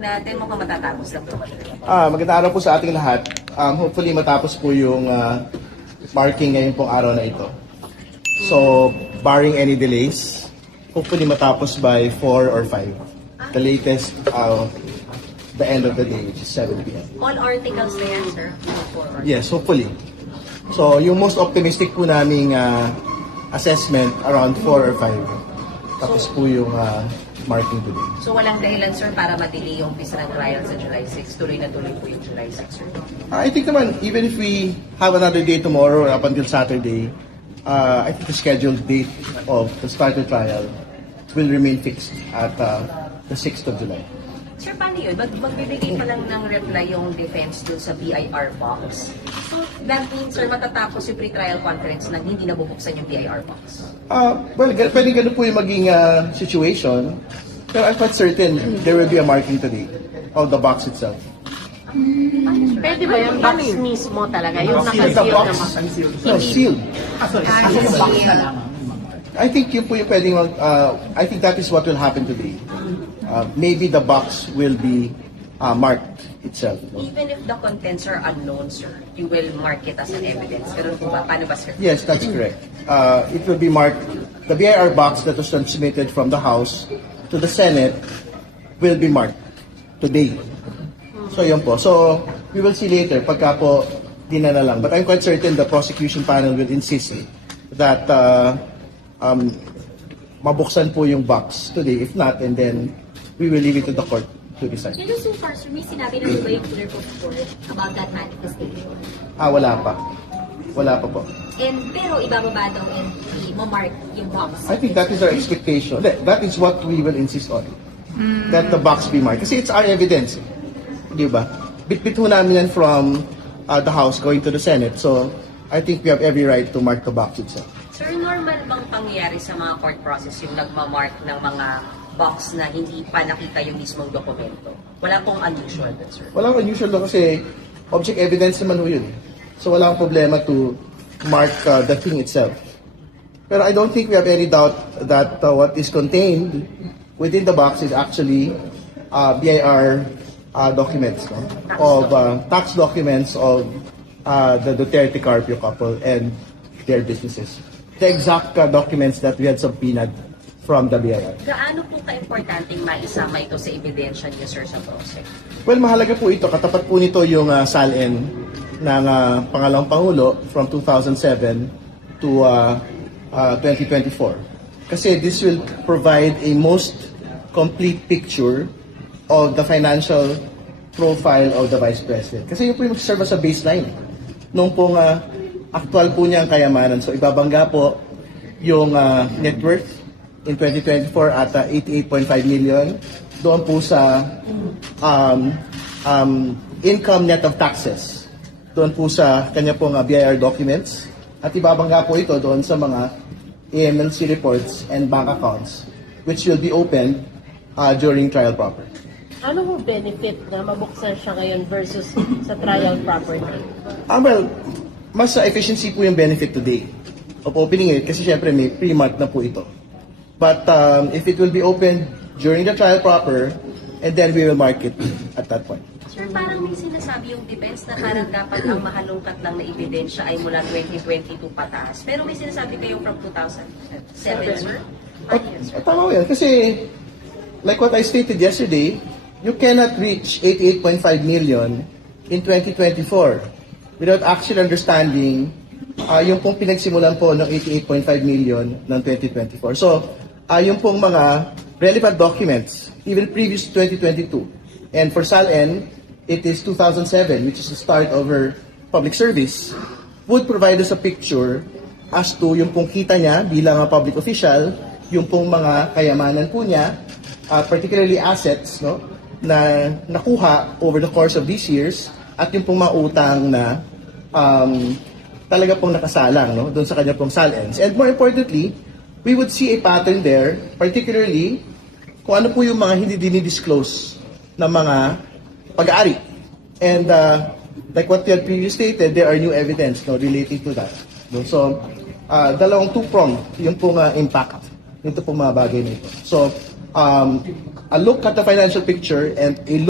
natin mukhang matatapos na po. Magandang araw po sa ating lahat. Hopefully matapos po yung marking ngayon pong araw na ito. So, barring any delays, hopefully matapos by 4 or 5. The latest, the end of the day, which is 7 p.m. All articles na yan, sir? Yes, hopefully. So, yung most optimistic po naming assessment, around 4 or 5. Tapos po yung marking today. So walang dahilan, sir, para ma-delay yung umpisa ng trial sa July 6. Tuloy na tuloy po yung July 6, sir. I think naman, even if we have another day tomorrow up until Saturday, I think the scheduled date of the start of trial will remain fixed at the 6th of July. Sir, paano yun? Magbibigay pa lang ng reply yung defense dun sa BIR box. So that means, sir, matatapos yung pre-trial conference nang hindi nabubuksan yung BIR box. Well, pwede ganun po yung maging situation. Pero I'm quite certain there will be a marking today of the box itself. Pwede ba yung box mismo talaga? Yung The naka-seal box, naman? no, sealed. Yung box na lang. I think yun po yung pwedeng, I think that is what will happen today. Maybe the box will be marked itself. Even if the contents are unknown, sir, you will mark it as an evidence. Pero po ba? Paano ba, sir? Yes, that's correct. It will be marked, the BIR box that was transmitted from the House to the Senate will be marked today. So yun po. So we will see later pagka po dinala lang. But I'm quite certain the prosecution panel will insist that mabuksan po yung box today. If not, and then we will leave it to the court to decide. You know, so far, sir, may sinabi na ba yung clerk of court about that manifestation? Wala pa. Wala pa po. Pero ibababa daw and i-mark yung box. I think that is our expectation. That is what we will insist on. That the box be marked. Kasi it's our evidence. Di ba? Bit-bit ho namin yan from the House going to the Senate. So, I think we have every right to mark the box itself. Sir, normal bang pangyayari sa mga court process yung nagmamark ng mga box na hindi pa nakita yung mismong dokumento? Wala pong unusual, sir? Walang unusual doon kasi object evidence naman ho yun. So walang problema to mark the thing itself. Pero I don't think we have any doubt that what is contained within the box is actually BIR documents, no? Of tax documents of the Duterte Carpio couple and their businesses. The exact documents that we had subpoenaed from the BIR. Gaano po ka-importanteng maisama ito sa ebidensya niyo, sir, sa process? Well, mahalaga po ito. Katapat po nito yung SALN ng pangalawang Pangulo from 2007 to 2024. Kasi this will provide a most complete picture of the financial profile of the Vice President. Kasi yun po yung mag-serve as a baseline. Nung pong actual po niya ang kayamanan. So ibabangga po yung net worth in 2024 at 88.5 million. Doon po sa income net of taxes. Doon po sa kanya pong BIR documents. At ibabangga po ito doon sa mga AMLC reports and bank accounts which will be opened during trial proper. Ano mo benefit na mabuksan siya ngayon versus sa trial property? Well, mas efficiency po yung benefit today of opening it kasi syempre may pre-mark na po ito. But if it will be opened during the trial proper, and then we will mark it at that point. Sir, parang may sinasabi yung defense na parang dapat ang mahalungkat lang na ebidensya ay mula 2022 pataas. Pero may sinasabi kayo from 2007, sir? Tama ko yan. Kasi, like what I stated yesterday, you cannot reach 88.5 million in 2024 without actually understanding yung pong pinagsimulan po ng 88.5 million ng 2024. So, yung pong mga relevant documents, even previous to 2022. And for SALN, it is 2007, which is the start of her public service, would provide us a picture as to yung pong kita niya bilang public official, yung pong mga kayamanan po niya, particularly assets, no, na nakuha over the course of these years, at yung pong mga utang na talaga pong nakasalang, no, doon sa kanya pong SALNs. And more importantly, we would see a pattern there, particularly kung ano po yung mga hindi dinidisclose na mga pag-aari. And like what we had previously stated, there are new evidence, no, relating to that. No? So, dalawang two-prong yung pong impact nito pong mga bagay nito. So, a look at the financial picture and a look